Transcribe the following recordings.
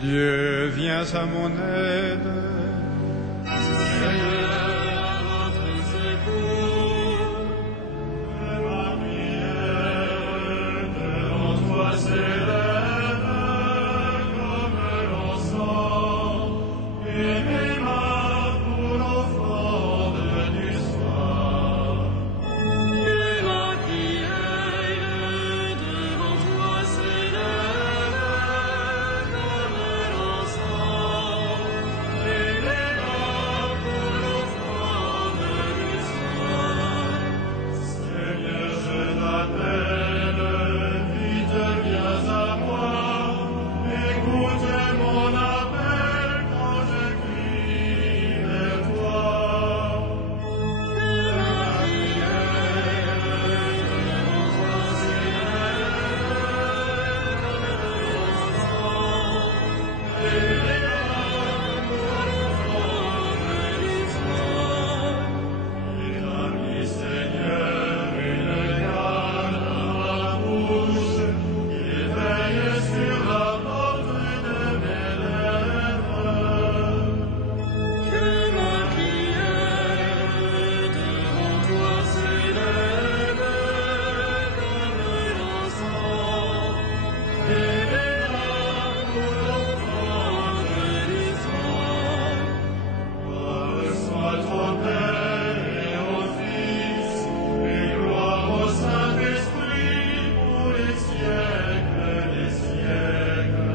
Dieu, viens à mon aide. Seigneur, à votre secours. Que ma prière devant toi s'élève comme l'encens, et mes mains pour l'offrande du soir. Que ma prière devant toi s'élève comme l'encens, et mes mains pour l'offrande du soir. Seigneur, je t'appelle, vite viens à moi, écoute mon appel quand je crie vers toi. Que ma prière devant toi s'élève comme l'encens, et mes mains pour l'offrande du soir. Il a mis, Seigneur, une garde à ma bouche, il veille sur la porte de mes lèvres. Que ma prière devant toi s'élève comme l'encens, et mes mains pour l'offrande du soir. Gloire soit au Père et au Fils, et gloire au Saint-Esprit pour les siècles des siècles.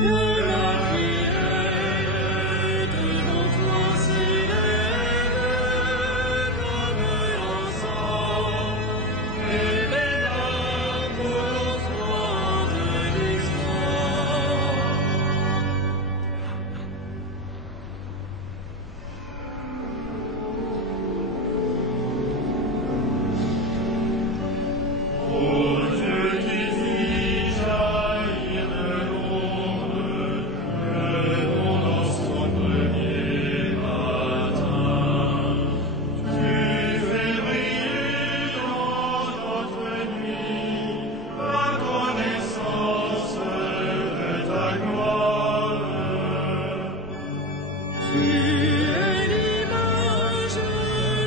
Que ma prière devant toi s'élève comme l'encens, et mes mains pour l'offrande du soir. Ô Dieu qui fis jaillir de l'onde, le monde en son premier matin, tu fais briller dans notre nuit la connaissance de ta gloire. Tu es l'image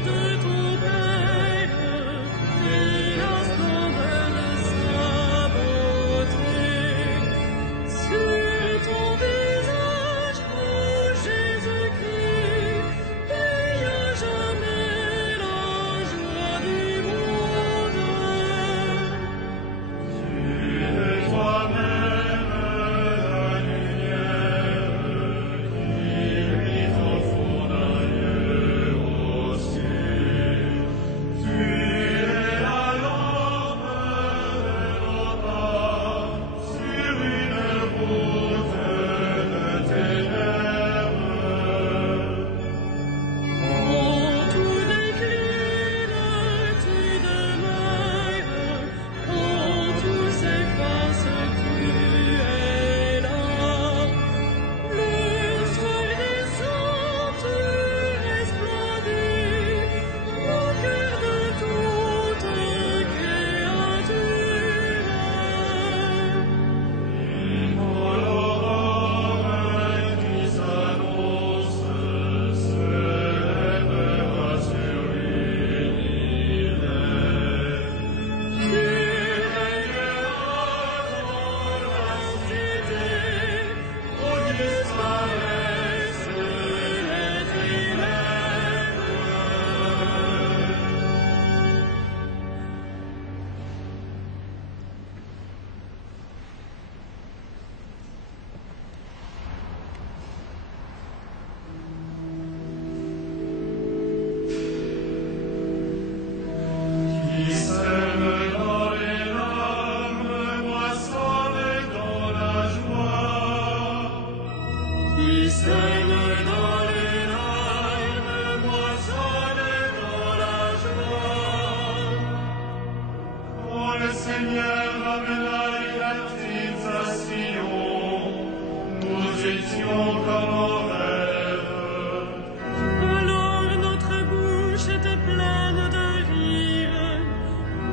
de ton Père, et l'instant de sa beauté. Sur ton visage, ô Jésus-Christ, brille à jamais la joie du monde. Tu es toi-même la lumière qui brille au fond d'un lieu obscur. Tu es la lampe de nos pas sur une route de ténèbres. Quand tout décline, tu demeures, quand tout s'efface, tu es là. Lustre des saints, tu resplendis au cœur de toute créature. Et quand l'aurore qui s'annonce se lèvera sur l'univers, tu régneras dans la cité où disparaissent les ténèbres. Qui sème dans les larmes moissonne dans la joie. Qui sème dans les larmes moissonne dans la joie. Quand le Seigneur amena les captifs à Sion, nous étions comme en rêve. Alors notre bouche était pleine de rire,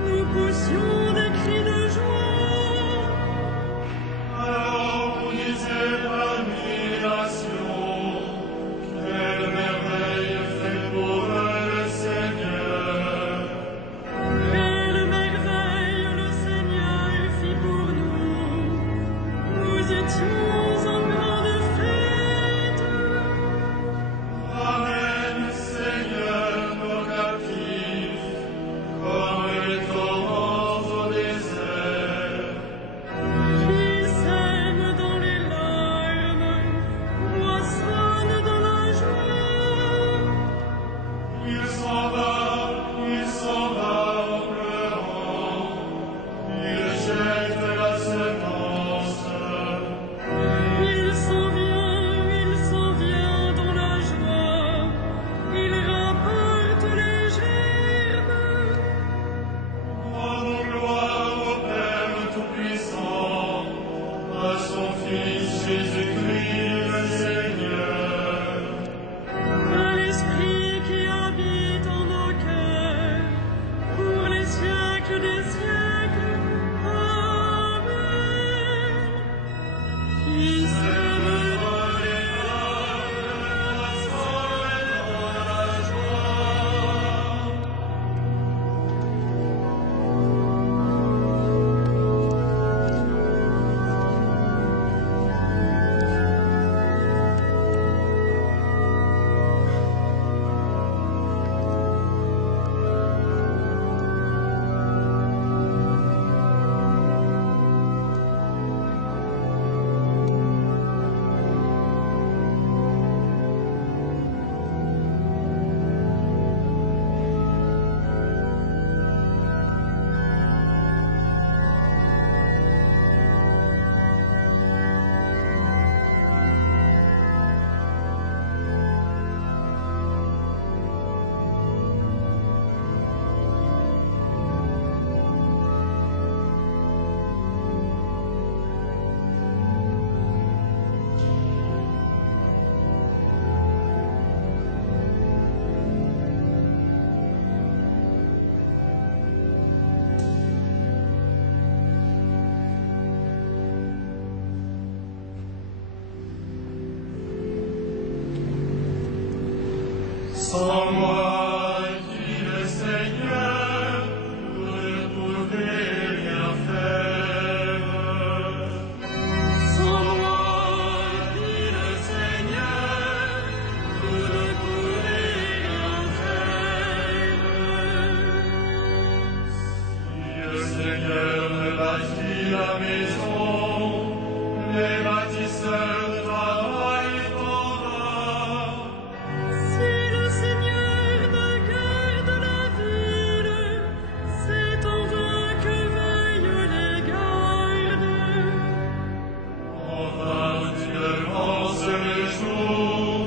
nous poussions des cris de joie. Alors vous Jésus-Christ le Seigneur. À l'Esprit qui habite en nos cœurs, pour les siècles des siècles. Amen. Qui sème dans les larmes, rassemble dans la joie. Sans moi, dit le Seigneur, vous ne pouvez rien faire. Sans moi, dit le Seigneur, vous ne pouvez rien faire. Si le Seigneur ne bâtit la maison, les bâtisseurs travaillent en vain. Si le Seigneur ne garde la ville, c'est en vain que veillent les gardes. Enfin, tu devances le jour,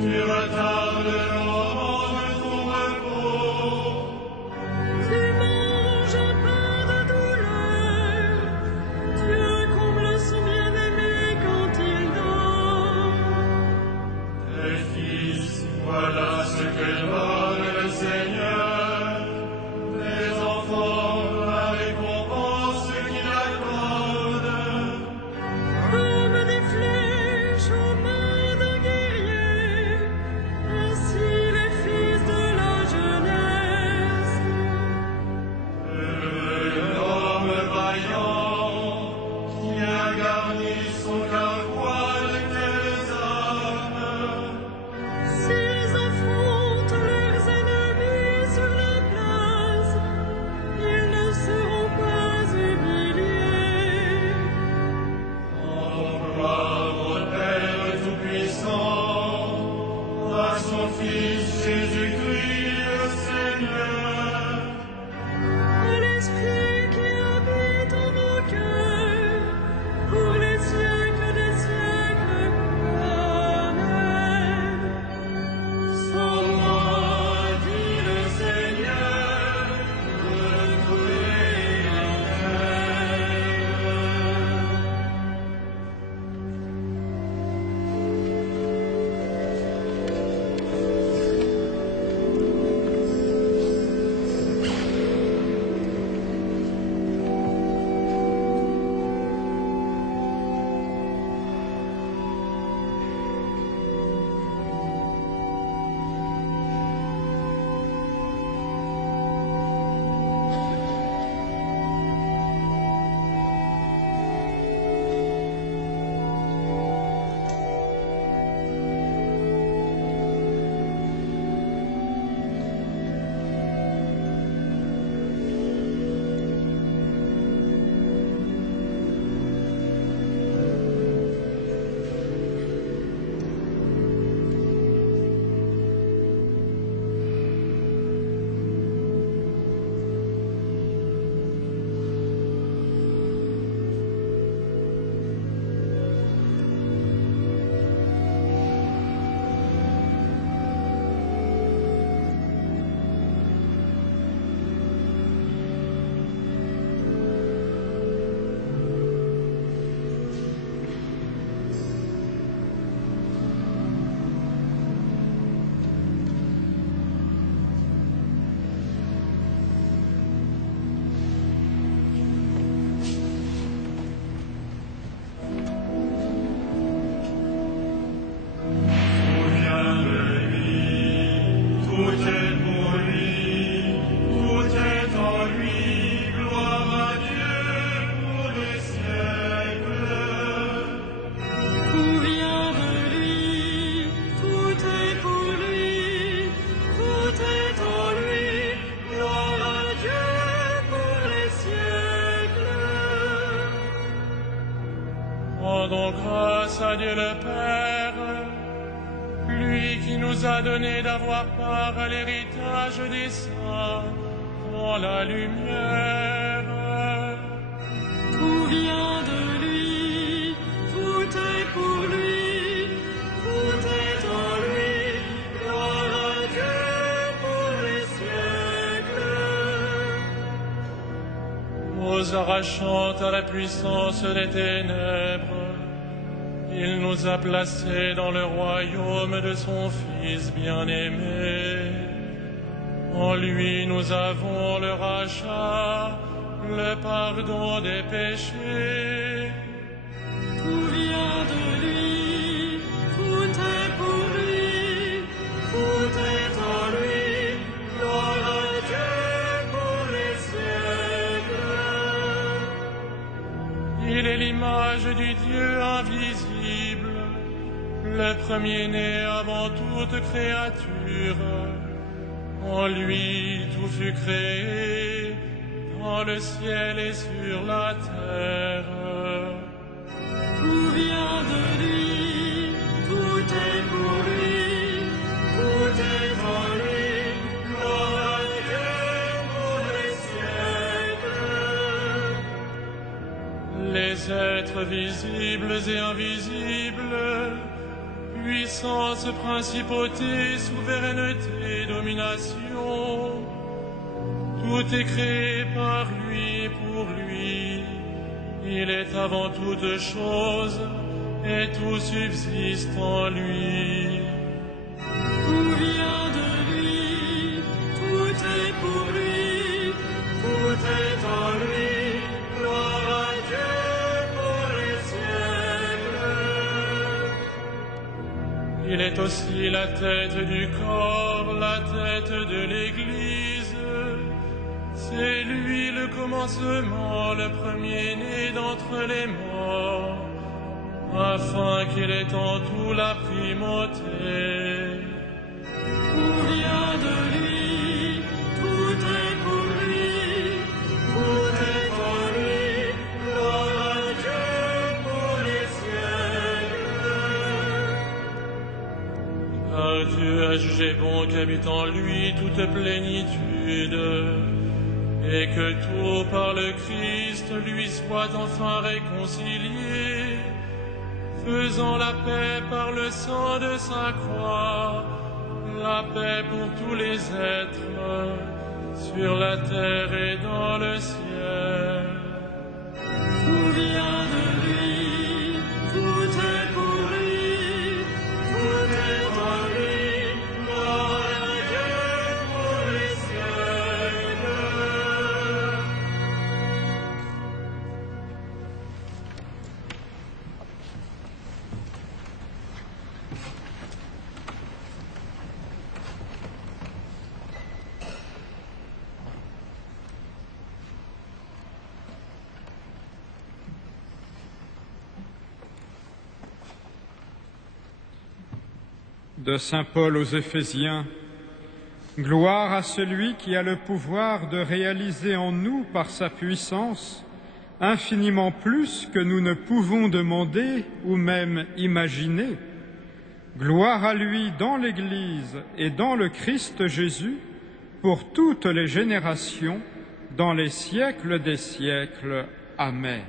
tu retardes le moment de ton repos. Tu manges un pain de douleur. Dieu comble son bien-aimé quand il Rendons grâce à Dieu le Père, lui qui nous a donné d'avoir part à l'héritage des saints dans la lumière. Tout vient de lui, tout est pour lui, tout est en lui. Gloire à Dieu pour les siècles. Nous arrachant à la puissance des ténèbres, il nous a placés dans le royaume de son Fils bien-aimé. En lui nous avons le rachat, le pardon des péchés. Tout vient de lui, tout est pour lui, tout est en lui. Gloire à Dieu pour les siècles. Il est l'image du Dieu invisible, le premier-né avant toute créature. En lui tout fut créé, dans le ciel et sur la terre. Tout vient de lui, tout est pour lui, tout est en lui. Gloire à Dieu pour les siècles. Les êtres visibles et invisibles, puissance, principauté, souveraineté, domination, tout est créé par lui et pour lui. Il est avant toute chose et tout subsiste en lui. Tout vient de lui, tout est pour lui, tout est en lui. Gloire à Dieu pour les siècles. Il est aussi la tête du corps, la tête de l'Église. C'est lui le commencement, le premier-né d'entre les morts, afin qu'il ait en tout la primauté. Tout vient de lui, tout est pour lui, tout est en lui. Gloire à Dieu pour les siècles. Car Dieu a jugé bon qu'habite en lui toute plénitude, et que tout par le Christ lui soit enfin réconcilié, faisant la paix par le sang de sa croix, la paix pour tous les êtres, sur la terre et dans le ciel. Tout vient de lui, tout est pour lui, tout est en lui. Gloire à Dieu pour les siècles. De Saint Paul aux Éphésiens. Gloire à celui qui a le pouvoir de réaliser en nous, par sa puissance, infiniment plus que nous ne pouvons demander ou même imaginer. Gloire à lui dans l'Église et dans le Christ Jésus, pour toutes les générations, dans les siècles des siècles. Amen.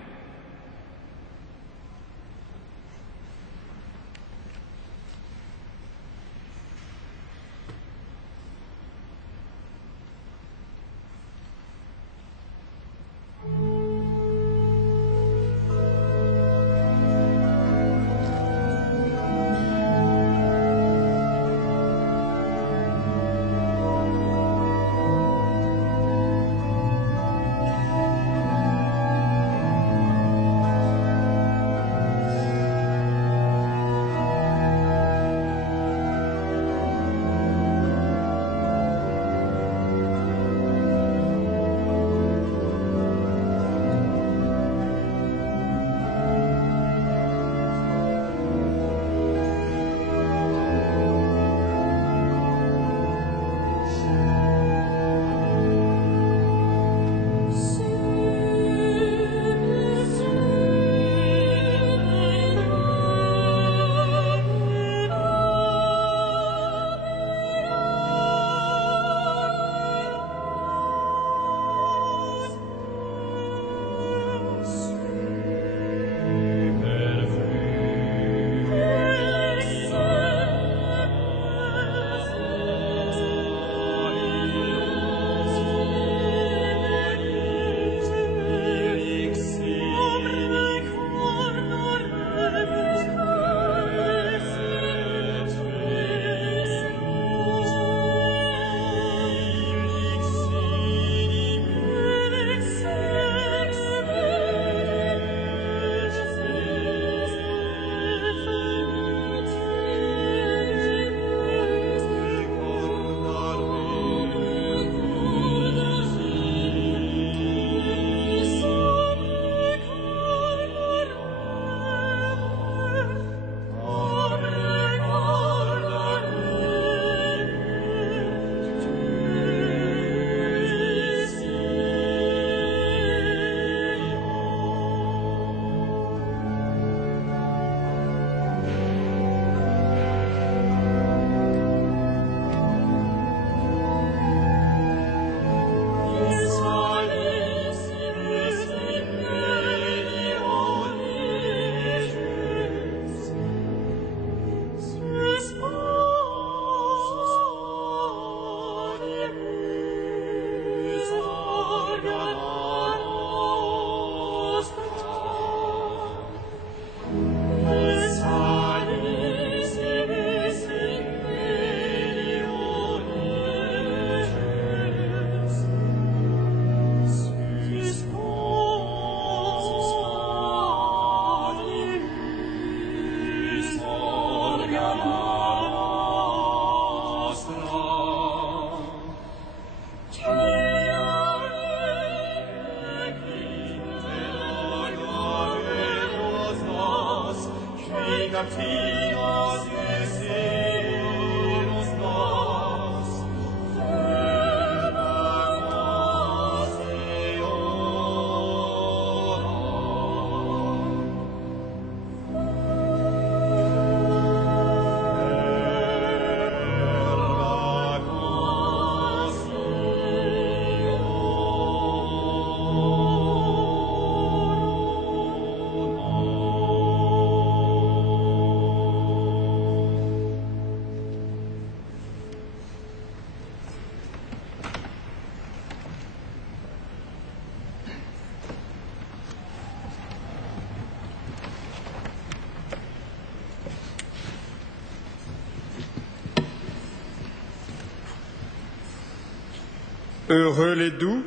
Heureux les doux,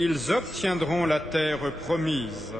ils obtiendront la terre promise.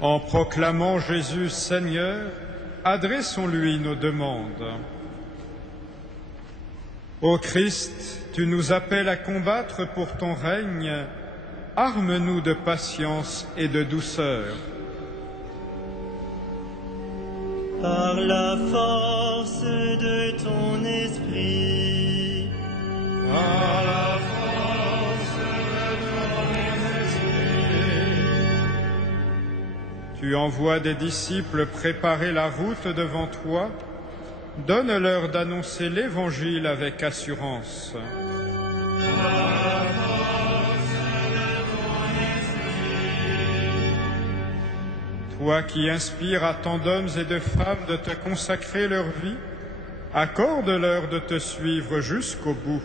En proclamant Jésus Seigneur, adressons-lui nos demandes. Ô Christ, tu nous appelles à combattre pour ton règne, arme-nous de patience et de douceur. Par la force de ton esprit, par la force de ton esprit, tu envoies des disciples préparer la route devant toi, donne-leur d'annoncer l'Évangile avec assurance. Toi qui inspires à tant d'hommes et de femmes de te consacrer leur vie, Accorde-leur de te suivre jusqu'au bout.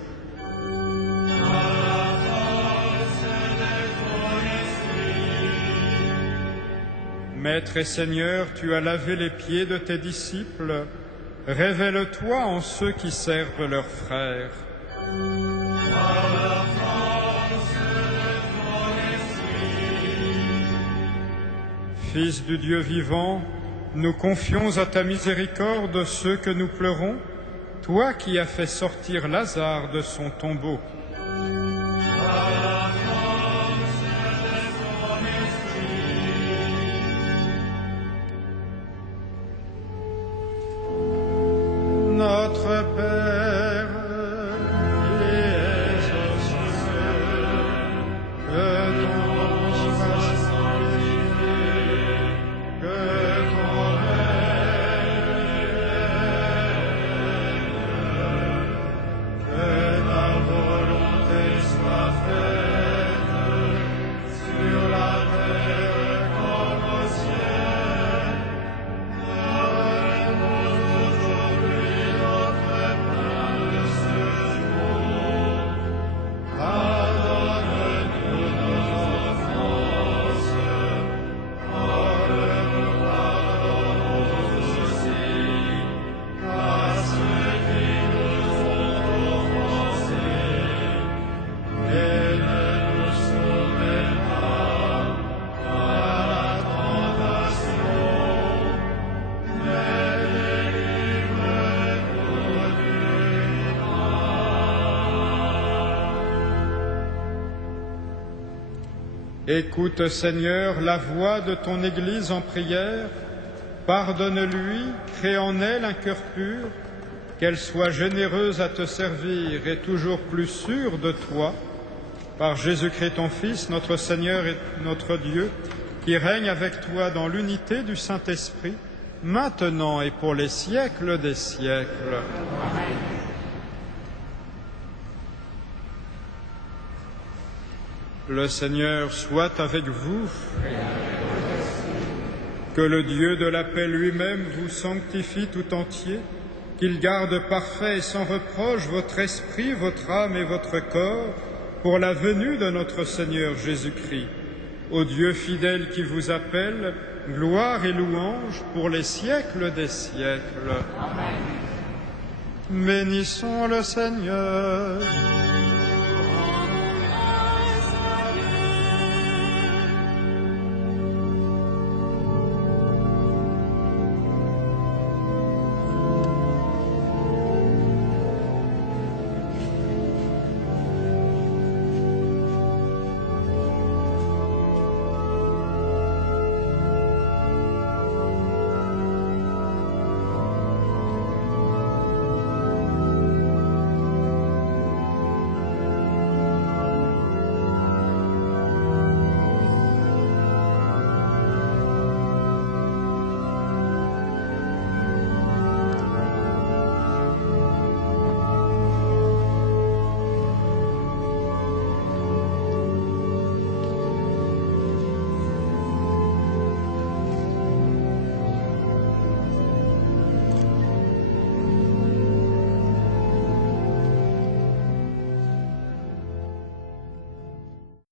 Maître et Seigneur, tu as lavé les pieds de tes disciples. Révèle-toi en ceux qui servent leurs frères. Fils du Dieu vivant, nous confions à ta miséricorde ceux que nous pleurons, toi qui as fait sortir Lazare de son tombeau. Notre Père, qui es aux cieux, que ton nom soit sanctifié, que ton règne vienne, que ta volonté soit faite sur la terre comme au ciel. Donne-nous aujourd'hui notre pain de ce jour. Pardonne-nous nos offenses, comme nous pardonnons aussi à ceux qui nous ont offensés. Et ne nous soumets pas à la tentation, mais délivre-nous du mal. Écoute, Seigneur, la voix de ton Église en prière. Pardonne-lui, crée en elle un cœur pur, qu'elle soit généreuse à te servir et toujours plus sûre de toi, par Jésus-Christ ton Fils, notre Seigneur et notre Dieu, qui règne avec toi dans l'unité du Saint-Esprit, maintenant et pour les siècles des siècles. Le Seigneur soit avec vous. Que le Dieu de la paix lui-même vous sanctifie tout entier, qu'il garde parfait et sans reproche votre esprit, votre âme et votre corps pour la venue de notre Seigneur Jésus-Christ. Au Dieu fidèle qui vous appelle, gloire et louange pour les siècles des siècles. Amen. Bénissons le Seigneur.